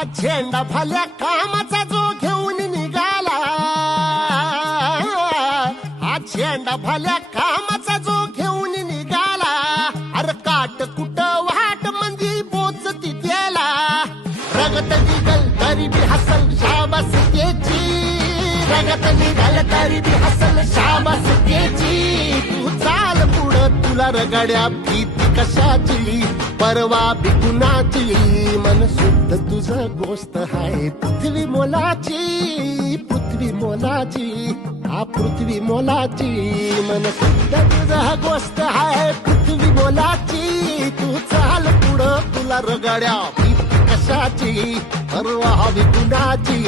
हा झेंडा भल्या कामाचा जो घेऊन निघाला, हा झेंडा भल्या कामाचा जो घेऊन निघाला, अरे काट कुट वाट मंदी पोचती त्याला, रगत निघल तरी बी हसल शाबास त्याची, रगत निघल तरी बी हसल शाबास त्याची, तू चाल पुढं तुला रगड्या भीती कशाची, परवा बी कुणाची, मन शुद्ध तुझं गोष्ट आहे पृथ्वी मोलाची, पृथ्वी मोलाची, हा पृथ्वी मोलाची, मन शुद्ध तुझं गोष्ट आहे पृथ्वी मोलाची, तू चाल पुढं तुला रगड्या भीती कशाची, परवा बी कुणाची.